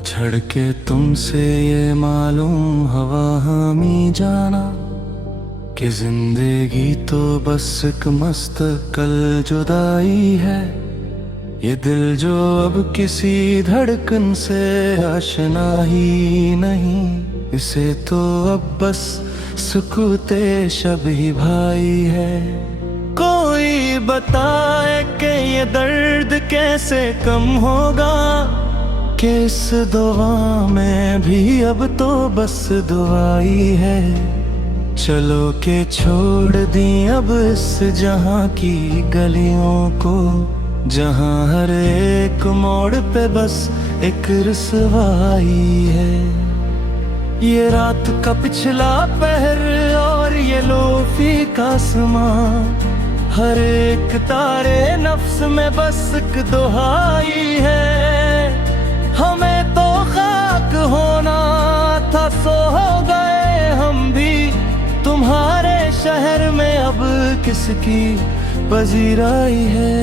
उछड़ के तुमसे ये मालूम हवा हमी जाना कि जिंदगी तो बस एक मस्तकल जुदाई है। ये दिल जो अब किसी धड़कन से आशना ही नहीं, इसे तो अब बस सुकूते शब ही भाई है। कोई बताए कि ये दर्द कैसे कम होगा, कि इस दुआ में भी अब तो बस दुआई है। चलो के छोड़ दी अब इस जहां की गलियों को, जहां हर एक मोड़ पे बस एक रुसवाई है। ये रात का पिछला पहर और ये लोफी का आसमां, हर एक तारे नफ्स में बस एक दुहाई है। हमें तो खाक होना था, सो हो गए हम भी तुम्हारे शहर में, अब किसकी पजीराई है।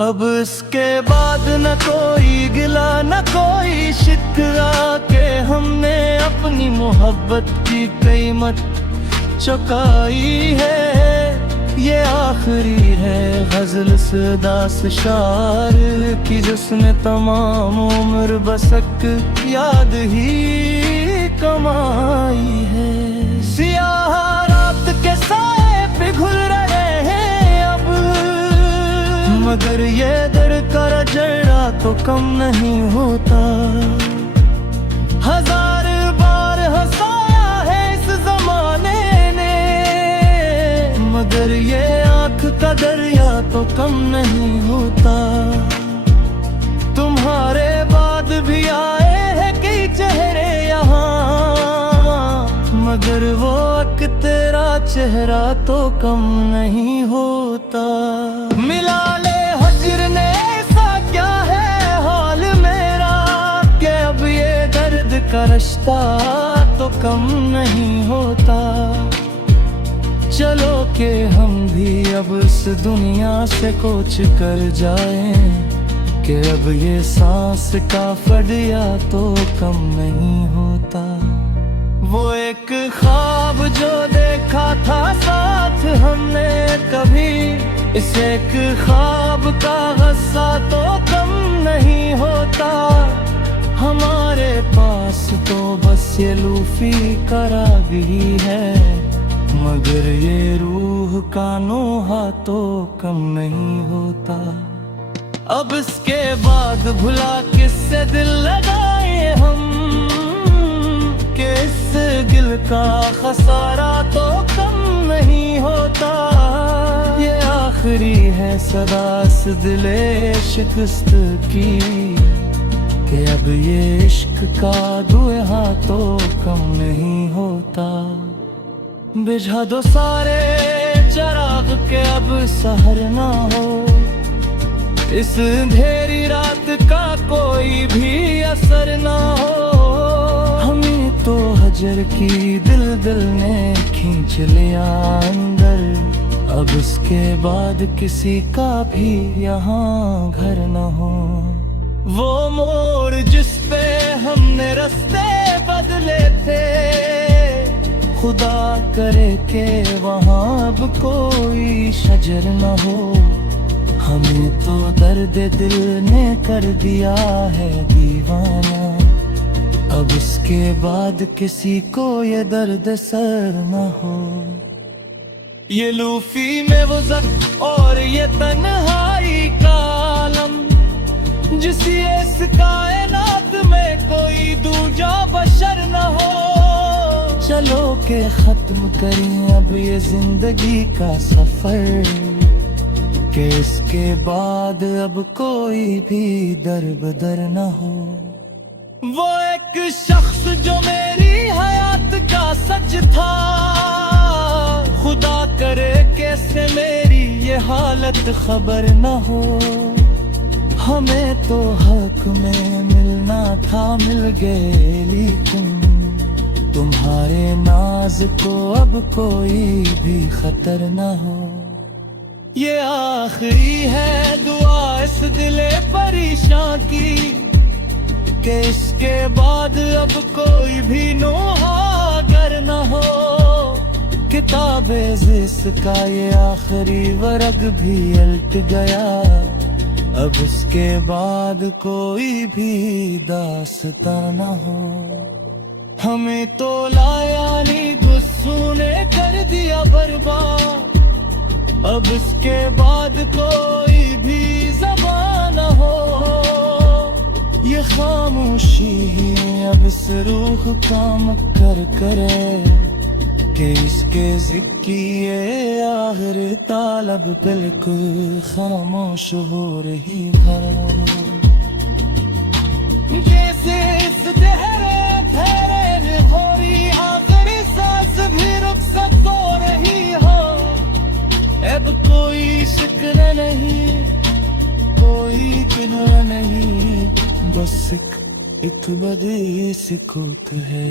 अब इसके बाद न कोई गिला न कोई शिकवा, के हमने अपनी मोहब्बत की कीमत चुकाई है। ये आखिरी है गजल सदास शार की, जिसने तमाम उम्र बसक याद ही कमाई है। सियाह रात के साए पिघल रहे हैं अब, मगर ये दर का जरा तो कम नहीं होता। हजार बार हंसाया है इस जमाने ने, मगर ये आंख का दरिया तो कम नहीं होता। तुम्हारे बाद भी आए हैं कई चेहरे यहाँ, मगर वो एक तेरा चेहरा तो कम नहीं होता। मिला ले हजर ने ऐसा क्या है हाल मेरा, कि अब ये दर्द का रिश्ता तो कम नहीं होता। चलो के हम भी अब इस दुनिया से कूच कर जाएं, कि अब ये सांस का फड़िया तो कम नहीं होता। वो एक ख्वाब जो देखा था साथ हमने कभी, इस एक ख्वाब का गस्सा तो कम नहीं होता। हमारे पास तो बस ये लूफी करागी है, मगर ये रूह का नोहा तो कम नहीं होता। अब इसके बाद भुला किससे दिल लगाए हम, कि इस गिल का खसारा तो कम नहीं होता। ये आखिरी है सदा इस दिले शिकस्त की, कि अब ये इश्क का दुहा तो कम नहीं होता। बुझा दो सारे चिराग के अब सहर ना हो, इस अंधेरी रात का कोई भी असर ना हो। हमें तो हजर की दिल ने खींच लिया अंदर, अब उसके बाद किसी का भी यहाँ घर न हो। वो मोड़ जिस पे हमने रास्ते बदले थे, खुदा करे के वहाँ अब कोई शजर न हो। हमें तो दर्द दिल ने कर दिया है दीवाना, अब इसके बाद किसी को ये दर्द सर न हो। ये लूफी में वो ज़ख्म और ये तन्हाई का आलम, जिस इस कायनात में कोई दूजा बशर न हो। चलो के खत्म करें अब ये जिंदगी का सफर, कि इसके बाद अब कोई भी दर बदर न हो। वो एक शख्स जो मेरी हयात का सच था, खुदा करे कैसे मेरी ये हालत खबर न हो। हमें तो हक में मिलना था मिल गए, लेकिन तुम्हारे नाज को अब कोई भी खतर न हो। ये आखिरी है दुआ इस दिले परेशान की, कि इसके बाद अब कोई भी नोहागर न हो। किताबे जिसका ये आखिरी वर्ग भी उलट गया, अब इसके बाद कोई भी दास्तां न हो। हमें तो लायानी गुस्सू ने कर दिया बर्बाद, अब इसके बाद कोई भी ज़बान न हो। ये खामोशी ही अब इस रूह काम करे, कि इसके ज़िक्र ये आखिर तालब बिल्कुल खामोश हो रही है। जैसे इस गहरे ठहरे होरी आखिरी सांस भी रुखसत हो रही हो। अब कोई शिकन नहीं, कोई किनारा नहीं, बस एक बड़ी सुकून है।